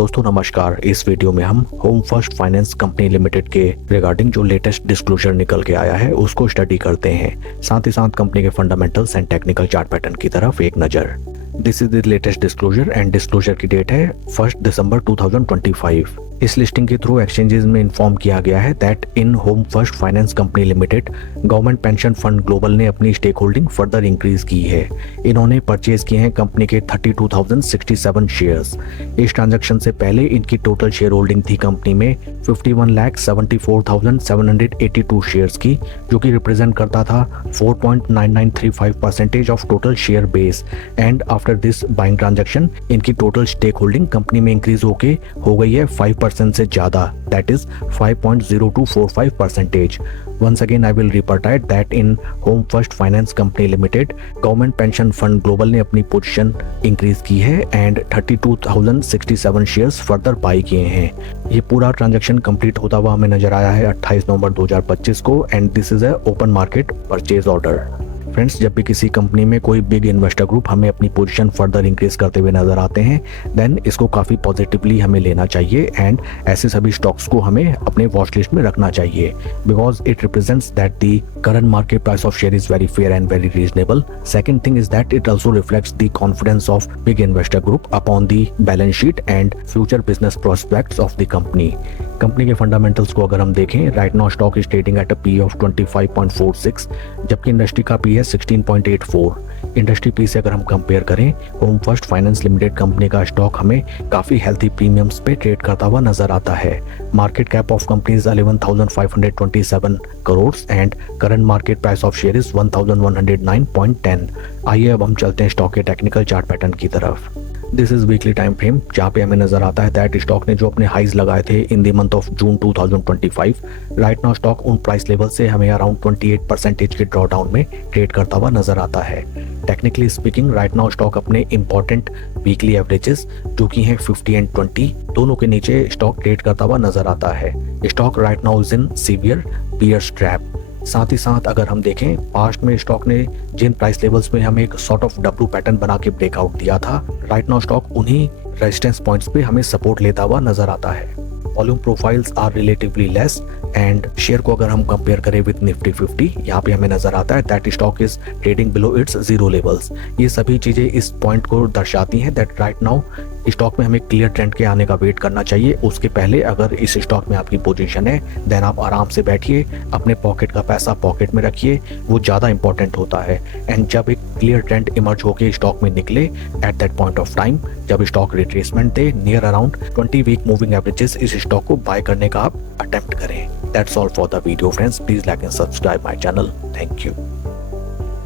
दोस्तों नमस्कार। इस वीडियो में हम home first finance company limited के रिगार्डिंग जो लेटेस्ट डिस्क्लोजर निकल के आया है उसको स्टडी करते हैं, साथ ही साथ कंपनी के fundamentals and technical chart pattern की तरफ एक नज़र। This is the latest disclosure and disclosure की डेट है 1 दिसंबर 2025। इस लिस्टिंग के थ्रू एक्सचेंजेस में इन्फॉर्म किया गया है that in home first finance company limited government pension fund global ने अपनी स्टेक होल्डिंग फर्दर इंक्रीज की है। इन्होंने परचेज किए हैं कंपनी के 32,067 शेयर्स। इस ट्रांजैक्शन से पहले इनकी टोटल शेयर होल्डिंग थी कंपनी में 51,74,782 शेयर्स की, जो कि रिप्रेजेंट करता था 4.9935% of total share base. And after this buying transaction इनकी टोटल स्टेक होल्डिंग कंपनी में इंक्रीज होके हो गई है 5% से ज्यादा, that is 5.0245%। Once again I will reiterate that in Home First Finance Company Limited government pension fund global ने अपनी पोजीशन इंक्रीज की है एंड 32,067 शेयर्स फर्दर बाई किए हैं। ये पूरा ट्रांजैक्शन कंप्लीट होता हुआ हमें नजर आया है 28 नवंबर 2025 को and this is a open market purchase order. Friends, जब भी किसी कंपनी में कोई बिग इन्वेस्टर ग्रुप हमें अपनी पोजीशन फर्दर इंक्रीज करते हुए नजर आते हैं देन इसको काफ़ी पॉजिटिवली हमें लेना चाहिए एंड ऐसे सभी स्टॉक्स को हमें अपने वॉच लिस्ट में रखना चाहिए because it represents that the current market price of share is very fair and very reasonable. Second thing is that it also reflects the confidence of big investor group upon the balance sheet and future business prospects of the company. Company के fundamentals को अगर हम देखें, right now stock is trading at a P of 25.46, जबकि industry का P है 16.84। Industry P से अगर हम कंपेयर करें, home first finance limited company का स्टॉक हमें काफ़ी हेल्थी प्रीमियम्स पे ट्रेड करता हुआ नजर आता है। Market cap of company is 11,527 crore and current market price of share is 1,109.10। आइए अब हम चलते हैं स्टॉक के टेक्निकल चार्ट पैटर्न की तरफ। This is weekly time frame, जहाँ पे हमें नजर आता है दैट स्टॉक ने जो अपने हाइज लगाए थे in the month of June 2025, right now stock उन प्राइस लेवल से हमें अराउंड 28% के ड्रॉ डाउन में ट्रेड करता हुआ नजर आता है। Technically speaking, right now stock अपने इंपॉर्टेंट वीकली एवरेजेस जो कि हैं 50 एंड 20 दोनों के नीचे स्टॉक ट्रेड करता हुआ नजर आता है। Stock right now is in severe bear trap. साथ ही साथ अगर हम देखें, पास्ट में स्टॉक ने जिन प्राइस लेवल्स में हमें एक सॉर्ट ऑफ डब्ल्यू पैटर्न बना के ब्रेकआउट दिया था, राइट नाउ स्टॉक उन्हीं रेजिस्टेंस पॉइंट्स पे हमें सपोर्ट लेता हुआ नजर आता है। Volume profiles are relatively less and share को अगर हम कंपेयर करें विद निफ्टी 50, यहाँ पे हमें नजर आता है that stock is trading below it's zero levels. ये सभी चीजें इस पॉइंट को दर्शाती हैं दैट राइट नाउ स्टॉक में हमें क्लियर ट्रेंड के आने का वेट करना चाहिए। उसके पहले अगर इस स्टॉक में आपकी पोजीशन है देन आप आराम से बैठिए, अपने पॉकेट का पैसा पॉकेट में रखिए, वो ज़्यादा इंपॉर्टेंट होता है। एंड जब एक क्लियर ट्रेंड इमर्ज होकर स्टॉक में निकले at that point of time, जब stock retracement they near around 20 week moving averages, इस स्टॉक को बाय करने का आप अटेम्प्ट करें। That's all for the video friends, please like and subscribe my channel. Thank you.